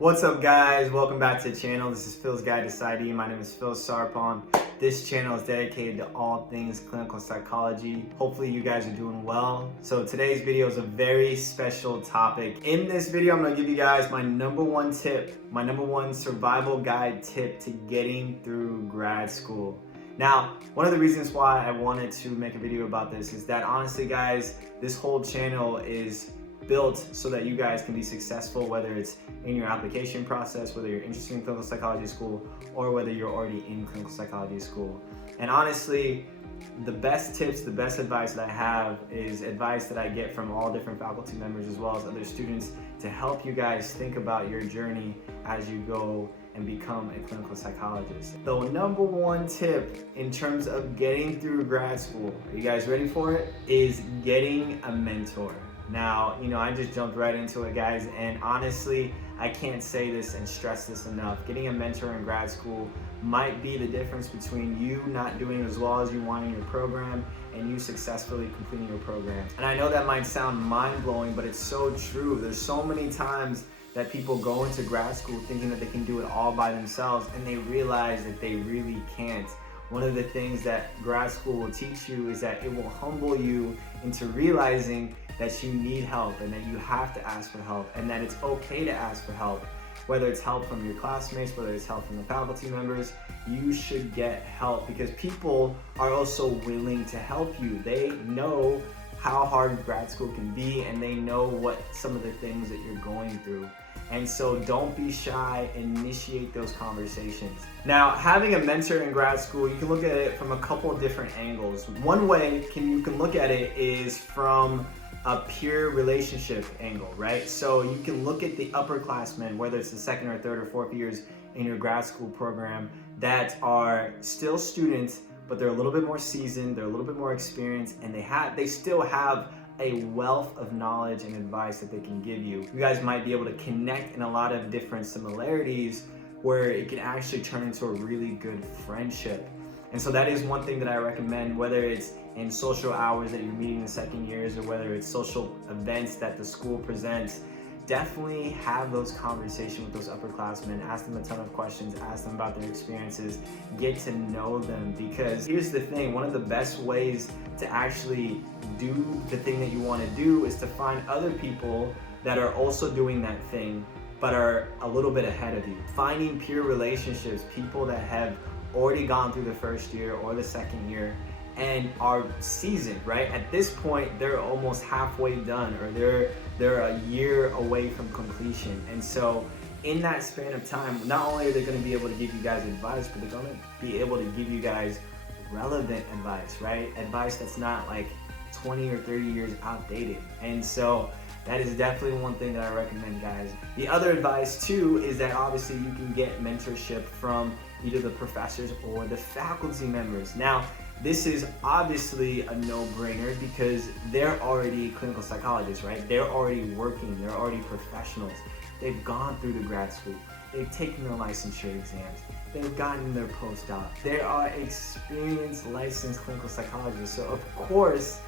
What's up, guys? Welcome back to the channel. This is Phil's Guide to PsyD. My name is Phil Sarpon. This channel is dedicated to all things clinical psychology. Hopefully you guys are doing well. So today's video is a very special topic. In this video, I'm gonna give you guys my number one tip, my number one survival guide tip to getting through grad school. Now, one of the reasons why I wanted to make a video about this is that honestly, guys, this whole channel is built so that you guys can be successful, whether it's in your application process, whether you're interested in clinical psychology school, or whether you're already in clinical psychology school. And honestly, the best tips, the best advice that I have is advice that I get from all different faculty members as well as other students to help you guys think about your journey as you go and become a clinical psychologist. The number one tip in terms of getting through grad school, are you guys ready for it? Is getting a mentor. Now, I just jumped right into it, guys, and honestly, I can't say this and stress this enough. Getting a mentor in grad school might be the difference between you not doing as well as you want in your program and you successfully completing your program. And I know that might sound mind-blowing, but it's so true. There's so many times that people go into grad school thinking that they can do it all by themselves, and they realize that they really can't. One of the things that grad school will teach you is that it will humble you into realizing that you need help and that you have to ask for help and that it's okay to ask for help. Whether it's help from your classmates, whether it's help from the faculty members, you should get help because people are also willing to help you. They know how hard grad school can be and they know what some of the things that you're going through. And so don't be shy, initiate those conversations. Now, having a mentor in grad school, you can look at it from a couple of different angles. One way you can look at it is from a peer relationship angle, right? So you can look at the upperclassmen, whether it's the second or third or fourth years in your grad school program that are still students, but they're a little bit more seasoned, they're a little bit more experienced, and they still have a wealth of knowledge and advice that they can give you. You guys might be able to connect in a lot of different similarities where it can actually turn into a really good friendship. And so that is one thing that I recommend, whether it's in social hours that you're meeting the second years or whether it's social events that the school presents. Definitely have those conversations with those upperclassmen, ask them a ton of questions, ask them about their experiences, get to know them. Because here's the thing, one of the best ways to actually do the thing that you want to do is to find other people that are also doing that thing, but are a little bit ahead of you. Finding peer relationships, people that have already gone through the first year or the second year and are seasoned, right? At this point, they're almost halfway done or they're a year away from completion. And so in that span of time, not only are they gonna be able to give you guys advice, but they're gonna be able to give you guys relevant advice, right? Advice that's not like 20 or 30 years outdated. And so that is definitely one thing that I recommend, guys. The other advice too is that obviously you can get mentorship from either the professors or the faculty members. Now, this is obviously a no-brainer because they're already clinical psychologists, right? They're already working, they're already professionals. They've gone through the grad school, they've taken their licensure exams, they've gotten their postdoc. They are experienced, licensed clinical psychologists. So of course,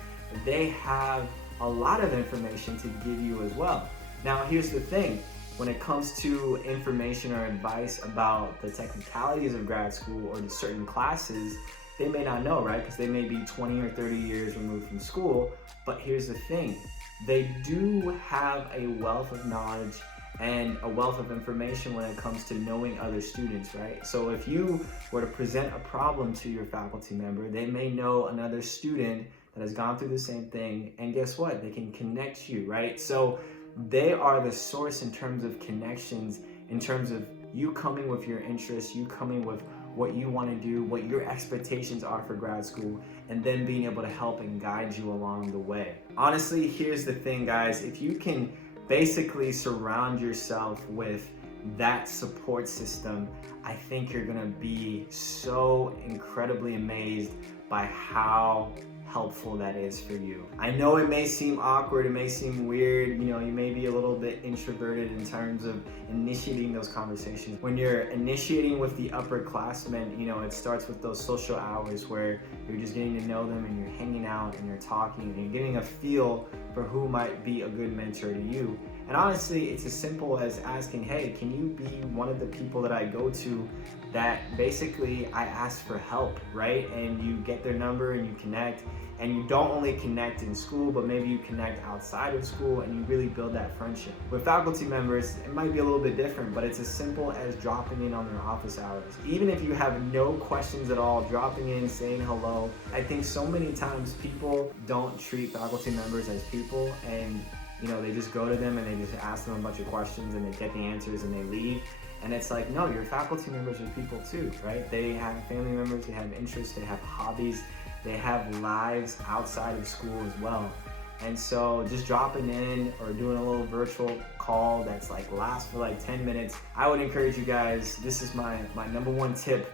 they have a lot of information to give you as well. Now, here's the thing. When it comes to information or advice about the technicalities of grad school or the certain classes, they may not know, right? Because they may be 20 or 30 years removed from school. But here's the thing. They do have a wealth of knowledge and a wealth of information when it comes to knowing other students, right? So if you were to present a problem to your faculty member, they may know another student that has gone through the same thing, and guess what? They can connect you, right? So they are the source in terms of connections, in terms of you coming with your interests, you coming with what you want to do, what your expectations are for grad school, and then being able to help and guide you along the way. Honestly, here's the thing, guys. If you can basically surround yourself with that support system, I think you're gonna be so incredibly amazed by how helpful that is for you. I know it may seem awkward, it may seem weird, you may be a little bit introverted in terms of initiating those conversations. When you're initiating with the upperclassmen, it starts with those social hours where you're just getting to know them and you're hanging out and you're talking and you're getting a feel for who might be a good mentor to you. And honestly, it's as simple as asking, hey, can you be one of the people that I go to that basically I ask for help, right? And you get their number and you connect, and you don't only connect in school, but maybe you connect outside of school and you really build that friendship. With faculty members, it might be a little bit different, but it's as simple as dropping in on their office hours. Even if you have no questions at all, dropping in, saying hello. I think so many times people don't treat faculty members as people, and they just go to them and they just ask them a bunch of questions and they get the answers and they leave. And it's like, no, your faculty members are people too, right? They have family members, they have interests, they have hobbies, they have lives outside of school as well. And so just dropping in or doing a little virtual call that's lasts for 10 minutes, I would encourage you guys, this is my number one tip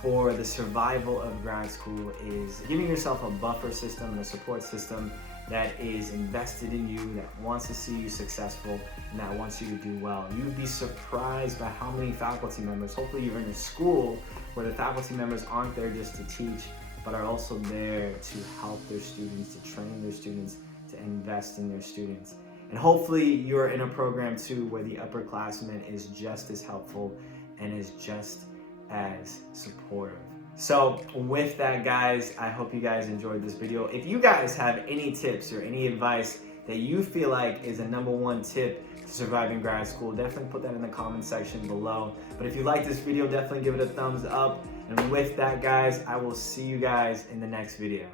for the survival of grad school, is giving yourself a buffer system and a support system that is invested in you, that wants to see you successful, and that wants you to do well. You'd be surprised by how many faculty members, hopefully you're in a school where the faculty members aren't there just to teach, but are also there to help their students, to train their students, to invest in their students. And hopefully you're in a program too where the upperclassman is just as helpful and is just as supportive. So with that, guys, I hope you guys enjoyed this video. If you guys have any tips or any advice that you feel like is a number one tip to surviving grad school, definitely put that in the comment section below. But if you like this video, definitely give it a thumbs up. And with that, guys, I will see you guys in the next video.